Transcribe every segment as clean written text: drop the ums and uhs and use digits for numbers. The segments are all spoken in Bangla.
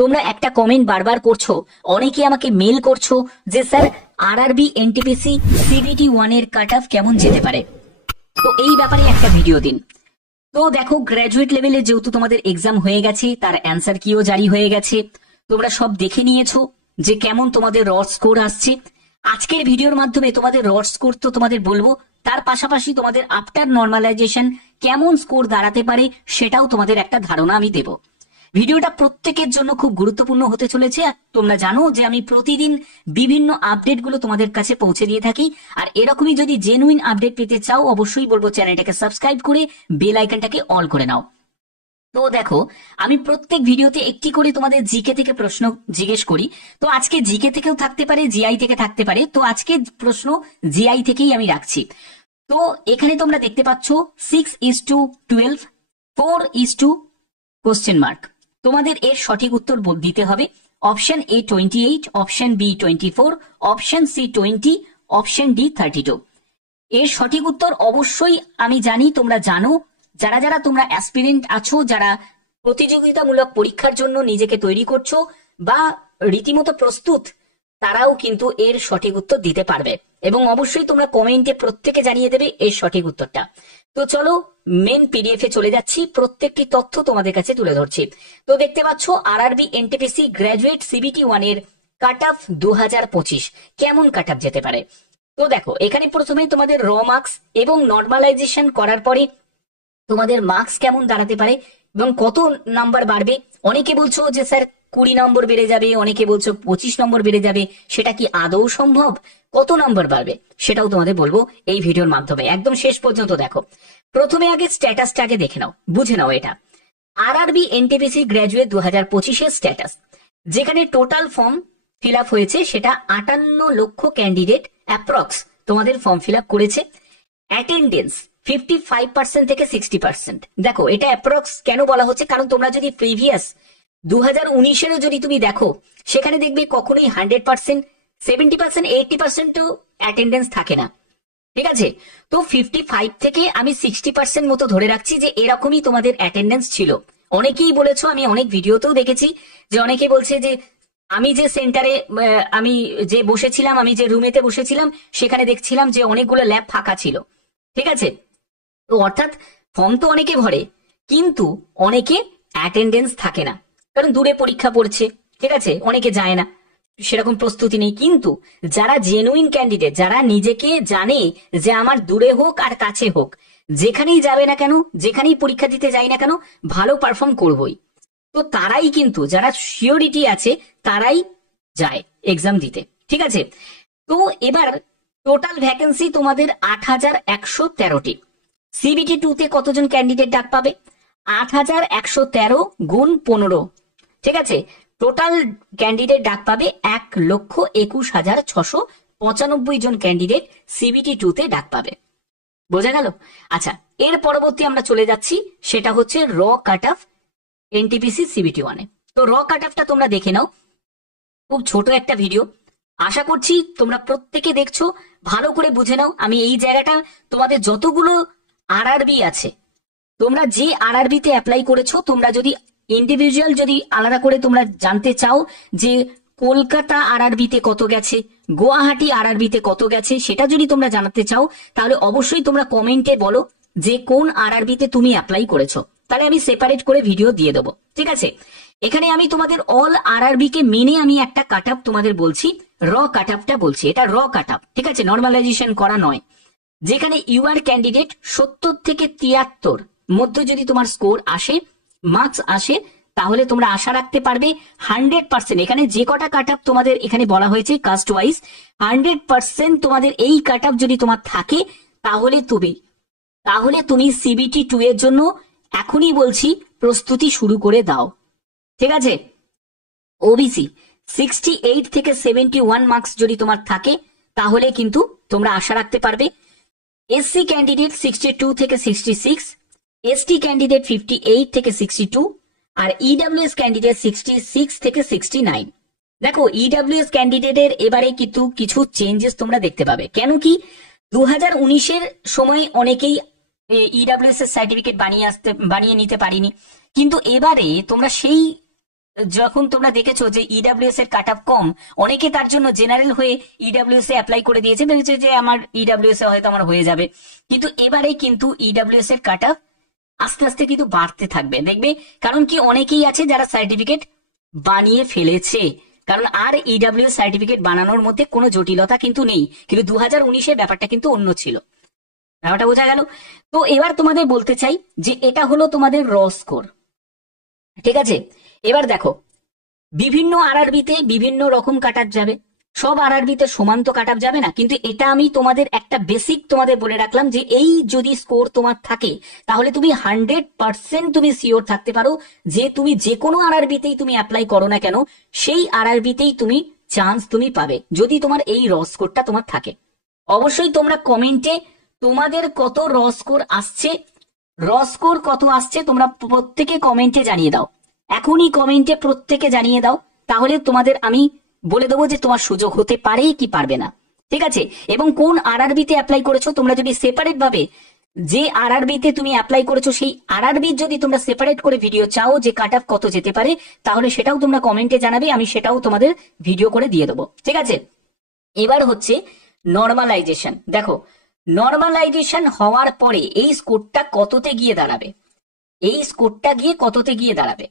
তোমরা একটা কমেন্ট বারবার করছো, অনেকে আমাকে মেল করছো যে স্যার আরআরবি এনটিপিসি সিবিটি 1 এর কাট অফ কেমন যেতে পারে, তো এই ব্যাপারে একটা ভিডিও দিন। তো দেখো, গ্র্যাজুয়েট লেভেলে যেহেতু তোমাদের এক্সাম হয়ে গেছে, তার অ্যান্সার কিও জারি হয়ে গেছে, তোমরা সব দেখে নিয়েছো যে কেমন তোমাদের রড স্কোর আসছে। আজকের ভিডিওর মাধ্যমে তোমাদের রড স্কোর তো তোমাদের বলবো, তার পাশাপাশি তোমাদের আফটার নর্মালাইজেশন কেমন স্কোর দাঁড়াতে পারে সেটাও তোমাদের একটা ধারণা আমি দেব। ভিডিওটা প্রত্যেকের জন্য খুব গুরুত্বপূর্ণ হতে চলেছে। আর তোমরা জানো যে আমি প্রতিদিন বিভিন্ন আপডেটগুলো তোমাদের কাছে পৌঁছে দিয়ে থাকি, আর এরকমই যদি জেনুইন আপডেট পেতে চাও অবশ্যই বলবো চ্যানেলটাকে সাবস্ক্রাইব করে বেল আইকনটাকে অল করে নাও। তো দেখো, আমি প্রত্যেক ভিডিওতে একটি করে তোমাদের জিকে থেকে প্রশ্ন জিজ্ঞেস করি। তো আজকে জিকে থেকেও থাকতে পারে, জিআই থেকে থাকতে পারে, তো আজকে প্রশ্ন জিআই থেকেই আমি রাখছি। তো এখানে তোমরা দেখতে পাচ্ছ 6:12, 4:, কোশ্চেন মার্ক। তোমাদের এর সঠিক উত্তর দিতে হবে option A 28, option B 24, option C 20, option D 32। এর সঠিক উত্তর অবশ্যই আমি জানি তোমরা জানো, যারা যারা তোমরা অ্যাসপিরেন্ট আছো, যারা প্রতিযোগিতামূলক পরীক্ষার জন্য নিজেকে তৈরি করছো বা রীতিমতো প্রস্তুত, তারাও কিন্তু এর সঠিক উত্তর দিতে পারবে, এবং অবশ্যই তোমরা কমেন্টে প্রত্যেকে জানিয়ে দেবে এর সঠিক উত্তরটা। তো চলো মেন পিডিএফ এ চলে যাচ্ছি, প্রত্যেকটি তথ্য তোমাদের কাছে তুলে ধরছি। তো দেখতে পাচ্ছ আরআরবি এনটিপিসি গ্র্যাজুয়েট সিবিটি 1 এর কাট অফ 2025 কেমন কাট অফ যেতে পারে। তো দেখো, এখানে প্রথমে তোমাদের র মার্কস এবং নর্মালাইজেশন করার পরে তোমাদের মার্কস কেমন দাঁড়াতে পারে এবং কত নাম্বার বাড়বে। অনেকে বলছো যে স্যার 20 নম্বর বেড়ে যাবে, অনেকে বলছো 25 নম্বর বেড়ে যাবে, সেটা কি আদৌ সম্ভব? কত নম্বর বাড়বে সেটাও তোমাদের বলবো এই ভিডিওর মাধ্যমে, একদম শেষ পর্যন্ত দেখো। প্রথমে আগে স্ট্যাটাসটাকে দেখে নাও, বুঝে নাও এটা আরআরবি এনটিপিসি গ্র্যাজুয়েট 2025 স্ট্যাটাস। যেখানে টোটাল ফর্ম ফিল আপ হয়েছে সেটা 58 লক্ষ ক্যান্ডিডেট অ্যাপ্রক্স তোমাদের ফর্ম ফিল আপ করেছে। অ্যাটেন্ডেন্স 55% থেকে 60%। দেখো, এটা অ্যাপ্রক্স কেন বলা হচ্ছে, কারণ তোমরা যদি প্রিভিয়াস 2019-এরও যদি তুমি দেখো, সেখানে দেখবে কখনোই 100%, 70%, 80%ও অ্যাটেন্ডেন্স থাকে না। ঠিক আছে, তো 55 থেকে আমি 60% মতো ধরে রাখছি যে এরকমই তোমাদের অ্যাটেন্ডেন্স ছিল। অনেকেই বলেছো, আমি অনেক ভিডিওতেও দেখেছি যে অনেকে বলছে যে আমি যে সেন্টারে আমি যে বসেছিলাম, আমি যে রুমেতে বসেছিলাম, সেখানে দেখছিলাম যে অনেকগুলো ল্যাব ফাঁকা ছিল। ঠিক আছে, তো অর্থাৎ ফর্ম তো অনেকে ভরে, কিন্তু অনেকে অ্যাটেন্ডেন্স থাকে না, কারণ দূরে পরীক্ষা পড়ছে। ঠিক আছে, অনেকে যায় না, সেরকম প্রস্তুতি নেই। কিন্তু যারা জেনুইন ক্যান্ডিডেট, যারা নিজেকে জানে যে আমার দূরে হোক আর কাছে হোক, যেখানেই যাবে না কেন, যেখানেই পরীক্ষা দিতে যাই না কেন, ভালো পারফর্ম করবই, তো তারাই কিন্তু, যারা শিওরিটি আছে তারাই যায় এক্সাম দিতে। ঠিক আছে, তো এবার টোটাল ভ্যাকেন্সি তোমাদের 8113টি। সিবিটি 2 তে কতজন ক্যান্ডিডেট ডাক পাবে? 8113 গুণ 15। ঠিক আছে, টোটাল ক্যান্ডিডেট ডাক পাবে 1,21,695 জন ক্যান্ডিডেট সিবিটি 2 তে ডাক পাবে। বোঝা গেল? আচ্ছা, এর পরবর্তী আমরা চলে যাচ্ছি, সেটা হচ্ছে র কাট অফ এনটিপিসি সিবিটি 1 এ। তো র কাট অফটা তোমরা দেখে নাও, খুব ছোট একটা ভিডিও, আশা করছি তোমরা প্রত্যেকে দেখছো, ভালো করে বুঝে নাও। আমি এই জায়গাটা তোমাদের যতগুলো আরআরবি আছে, তোমরা যে আরআরবি তে অ্যাপ্লাই করেছো, তোমরা যদি ইন্ডিভিজুয়াল যদি আলাদা করে তোমরা জানতে চাও যে কলকাতা আরআরবি তে কত গেছে, গুয়াহাটি আরআরবি তে কত গেছে, সেটা যদি তোমরা জানাতে চাও, তাহলে অবশ্যই তোমরা কমেন্টে বলো যে কোন আরআরবি তে তুমি অ্যাপ্লাই করেছো, তাহলে আমি সেপারেট করে ভিডিও দিয়ে দেবো। ঠিক আছে, এখানে আমি তোমাদের অল আরআরবি কে মেনে আমি একটা কাট অফ তোমাদের বলছি, র কাট অফটা বলছি, এটা র কাট অফ। ঠিক আছে, নর্মালাইজেশন করা নয়। যেখানে ইউআর ক্যান্ডিডেট 70 থেকে 73 মধ্যে যদি তোমার স্কোর আসে, মার্কস আসে, তাহলে তোমরা আশা রাখতে পারবে 100%। এখানে যে কটা কাট অফ তোমাদের এখানে বলা হয়েছে কাস্ট ওয়াইজ, 100% তোমাদের এই কাট অফ যদি তোমার থাকে, তাহলে তুমি সিবিটি 2 এর জন্য এখনই বলছি প্রস্তুতি শুরু করে দাও। ঠিক আছে, ওবিসি 68 থেকে 71 মার্কস যদি তোমার থাকে, তাহলে কিন্তু তোমরা আশা রাখতে পারবে। এসসি ক্যান্ডিডেট 62 থেকে 66, এসটি ক্যান্ডিডেট 58 থেকে 62, আর ইডব্লিউএস ক্যান্ডিডেট 66 থেকে 69। দেখো, ইডব্লিউএস ক্যান্ডিডেটের এবারে কিন্তু কিছু চেঞ্জেস তোমরা দেখতে পাবে। কেন কি, 2019-এর সময় অনেকেই ইডব্লিউএস এর সার্টিফিকেট বানিয়ে নিতে পারিনি, কিন্তু এবারে তোমরা সেই যখন তোমরা দেখেছো যে ইডাব্লিউএস এর কাট অফ কম, অনেকে তার জন্য জেনারেল হয়ে ইডাব্লিউএস এ অ্যাপ্লাই করে দিয়েছে, ভেবেছে যে আমার ইডাব্লিউএস এ হয়তো আমার হয়ে যাবে। কিন্তু এবারে কিন্তু ইডাব্লিউএস এর কাট অফ আস্তে আস্তে কিন্তু বাড়তে থাকবে, দেখবে। কারণ কি, অনেকেই আছে যারা সার্টিফিকেট বানিয়ে ফেলেছে, কারণ আর ইডাব্লিউএস সার্টিফিকেট বানানোর মধ্যে কোনো জটিলতা কিন্তু নেই। কিন্তু 2019-এ ব্যাপারটা কিন্তু অন্য ছিল, ব্যাপারটা বোঝা গেল। তো এবার তোমাদের বলতে চাই যে এটা হলো তোমাদের র স্কোর, ঠিক আছে। এবার দেখো, বিভিন্ন আরআরবিতে বিভিন্ন রকম কাট অফ যাবে, সব আরআরবিতে সমান তো কাট অফ যাবে না। কিন্তু এটা আমি তোমাদের একটা বেসিক তোমাদের বলে রাখলাম যে এই যদি স্কোর তোমার থাকে তাহলে তুমি 100% তুমি শিওর থাকতে পারো যে তুমি যে কোনো আরআরবিতেই তুমি অ্যাপ্লাই করো না কেন, সেই আরআরবিতেই তুমি চান্স তুমি পাবে, যদি তোমার এই র স্কোরটা তোমার থাকে। অবশ্যই তোমরা কমেন্টে তোমাদের কত র স্কোর আসছে, র স্কোর কত আসছে তোমরা প্রত্যেকে কমেন্টে জানিয়ে দাও, এখনই কমেন্টে প্রত্যেকে জানিয়ে দাও। তাহলে তোমাদের আমি বলে দেবো যে তোমার সুযোগ হতে পারে কি পারবে না, ঠিক আছে। এবং কোন আরআরবিতে অ্যাপ্লাই করেছো, তোমরা যদি সেপারেট ভাবে যে আরআরবিতে তুমি অ্যাপ্লাই করেছো সেই আরআরবির যদি তোমরা সেপারেট করে ভিডিও চাও যে কাট অফ কত যেতে পারে, তাহলে সেটাও তোমরা কমেন্টে জানাবে, আমি সেটাও তোমাদের ভিডিও করে দিয়ে দেবো, ঠিক আছে। এবার হচ্ছে নর্মালাইজেশন। দেখো, নর্মালাইজেশন হওয়ার পরে এই স্কোরটা কততে গিয়ে দাঁড়াবে, এই স্কোরটা গিয়ে কততে গিয়ে দাঁড়াবে,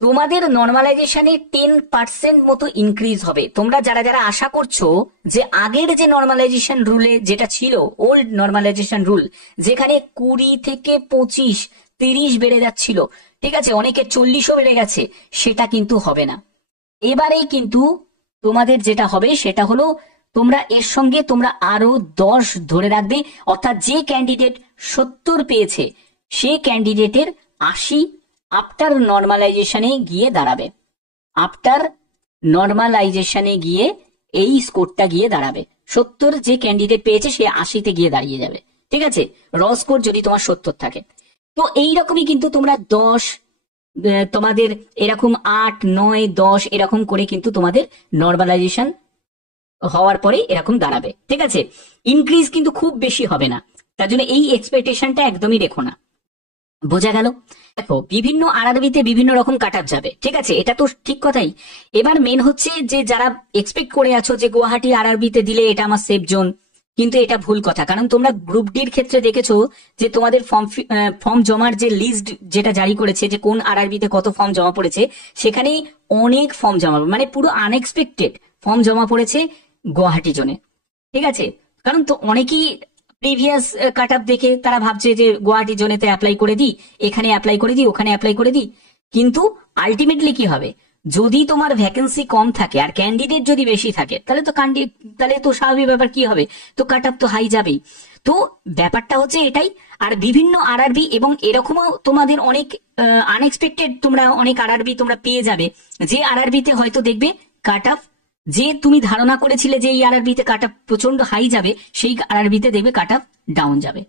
তোমাদের নর্মালাইজেশনে 10% মতো ইনক্রিজ হবে। তোমরা যারা যারা আশা করছো যে আগের যে নর্মালাইজেশন রুলে যেটা ছিল, ওল্ড নর্মালাইজেশন রুল, যেখানে 20 থেকে 25, 30 বেড়ে যাচ্ছিল, ঠিক আছে, অনেকে 40ও বেড়ে গেছে, সেটা কিন্তু হবে না। এবারেই কিন্তু তোমাদের যেটা হবে সেটা হলো তোমরা এর সঙ্গে তোমরা আরো 10 ধরে রাখবে, অর্থাৎ যে ক্যান্ডিডেট 70 পেয়েছে সে ক্যান্ডিডেটের 80 আফটার নর্মালাইজেশনে গিয়ে দাঁড়াবে, আফটার নর্মালাইজেশনে গিয়ে এই স্কোরটা গিয়ে দাঁড়াবে। 70 যে ক্যান্ডিডেট পেয়েছে সে 80-তে গিয়ে দাঁড়িয়ে যাবে, ঠিক আছে, র স্কোর যদি তোমার 70 থাকে। তো এইরকমই কিন্তু তোমরা 10, তোমাদের এরকম 8, 9, 10 এরকম করে কিন্তু তোমাদের নর্মালাইজেশন হওয়ার পরে এরকম দাঁড়াবে, ঠিক আছে। ইনক্রিজ কিন্তু খুব বেশি হবে না, তার জন্য এই এক্সপেকটেশনটা একদমই রেখো না, বোঝা গেল। দেখো, বিভিন্ন আরআরবিতে বিভিন্ন রকম কাট অফ যাবে, ঠিক আছে, এটা তো ঠিক কথাই। এবার মেন হচ্ছে যে যারা এক্সপেক্ট করে আছো যে গুয়াহাটি আরআরবিতে দিলে এটা আমার সেফ জোন, কিন্তু এটা ভুল কথা। কারণ তোমরা গ্রুপ ডির ক্ষেত্রে দেখেছো যে তোমাদের ফর্ম জমার যে লিস্ট যেটা জারি করেছে যে কোন আরআরবিতে কত ফর্ম জমা পড়েছে, সেখানে অনেক ফর্ম জমা, মানে পুরো আনএক্সপেক্টেড ফর্ম জমা পড়েছে গুয়াহাটি জোনে, ঠিক আছে। কারণ তো অনেকেই প্রিভিয়াস কাট অফ দেখে তারা ভাবছে যে গুয়াহাটি জোনেতে অ্যাপ্লাই করে দিই, এখানে অ্যাপ্লাই করে দিই, ওখানে অ্যাপ্লাই করে দিই। কিন্তু আলটিমেটলি কি হবে, যদি তোমার ভ্যাকেন্সি কম থাকে আর ক্যান্ডিডেট যদি বেশি থাকে, তাহলে তো স্বাভাবিক ব্যাপার কি হবে, তো কাট অফ তো হাই যাবেই। তো ব্যাপারটা হচ্ছে এটাই। আর বিভিন্ন আরআরবি এবং এরকমও তোমাদের অনেক আনএক্সপেক্টেড তোমরা অনেক আরআরবি তোমরা পেয়ে যাবে, যে আরআরবিতে হয়তো দেখবে কাট অফ, যে তুমি ধারণা করেছিলে যে এই আরআরবিতে কাট অফ প্রচন্ড হাই যাবে, সেই আরআরবিতে দেখবে কাট অফ ডাউন যাবে।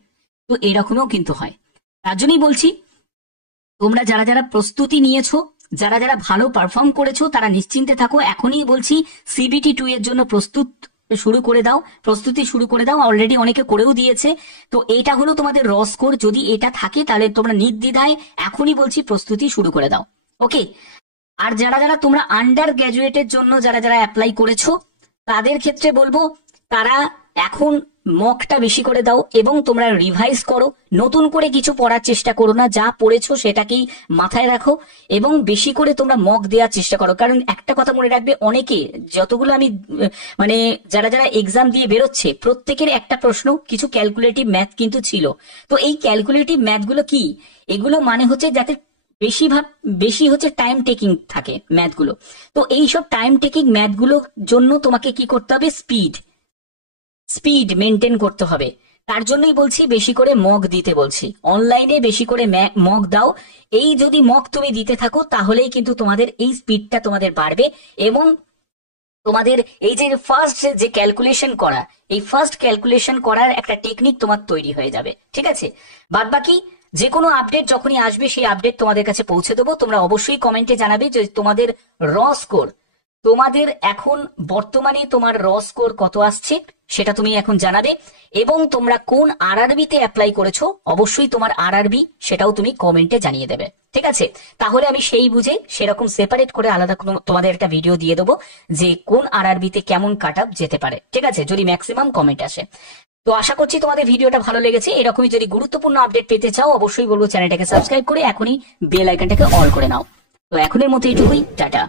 তো এরকমও কিন্তু হয়। তার জন্যই বলছি তোমরা যারা যারা প্রস্তুতি নিয়েছো, যারা যারা ভালো পারফর্ম করেছো, তারা নিশ্চিন্তে থাকো। এখনই বলছি CBT 2 এর জন্য প্রস্তুতি শুরু করে দাও, অলরেডি অনেকে করেও দিয়েছে। তো এটা হলো তোমাদের র স্কোর, যদি এটা থাকে তাহলে তোমরা নির্দ্বিধায় এখনই বলছি প্রস্তুতি শুরু করে দাও, ওকে। আর যারা যারা তোমরা আন্ডার গ্র্যাজুয়েটের জন্য যারা যারা অ্যাপ্লাই করেছো, তাদের ক্ষেত্রে বলবো তারা এখন মকটা বেশি করে দাও এবং তোমরা রিভাইজ করো, নতুন করে কিছু পড়ার চেষ্টা করো না, যা পড়েছো সেটাকেই মাথায় রাখো এবং বেশি করে তোমরা মক দেওয়ার চেষ্টা করো। কারণ একটা কথা মনে রাখবে, অনেকে যতগুলো আমি মানে যারা যারা এক্সাম দিয়ে বেরোচ্ছে প্রত্যেকের একটা প্রশ্ন, কিছু ক্যালকুলেটিভ ম্যাথ কিন্তু ছিল। তো এই ক্যালকুলেটিভ ম্যাথগুলো কি, এগুলো মানে হচ্ছে যাতে বেশি হচ্ছে টাইম টেকিং থাকে ম্যাথগুলো। তো এইসব টাইম টেকিং ম্যাথগুলোর জন্য তোমাকে কি করতে হবে, স্পিড মেনটেন করতে হবে। তার জন্যই বলছি বেশি করে মক দিতে বলছি, অনলাইনে বেশি করে মক দাও। এই যদি মক তুমি দিতে থাকো তাহলেই কিন্তু তোমাদের এই স্পিডটা তোমাদের বাড়বে এবং তোমাদের এই যে ফার্স্ট যে ক্যালকুলেশন করা, এই ফার্স্ট ক্যালকুলেশন করার একটা টেকনিক তোমার তৈরি হয়ে যাবে, ঠিক আছে। বাদ বাকি যে কোনো আপডেট যখনই আসবে সেই আপডেট তোমাদের কাছে পৌঁছে দেবো। তোমরা অবশ্যই কমেন্টে জানাবে যে তোমাদের র স্কোর তোমাদের এখন বর্তমানে তোমার র স্কোর কত আসছে সেটা তুমি এখন জানাবে, এবং তোমরা কোন আরআরবিতে অ্যাপ্লাই করেছো অবশ্যই তোমার আরআরবি সেটাও তুমি কমেন্টে জানিয়ে দেবে, ঠিক আছে? তাহলে আমি সেই বুঝে সেরকম সেপারেট করে আলাদা কোনো তোমাদের একটা ভিডিও দিয়ে দেবো যে কোন আরআরবিতে কেমন কাট আপ যেতে পারে, ঠিক আছে, যদি ম্যাক্সিমাম কমেন্ট আসে। তো আশা করছি তোমাদের ভিডিওটা ভালো লেগেছে। এরকমই যদি গুরুত্বপূর্ণ আপডেট পেতে চাও অবশ্যই বলবো চ্যানেলটাকে সাবস্ক্রাইব করে এখনই বেল আইকনটাকে অল করে নাও। তো এখনের মতো এইটুকুই, টাটা।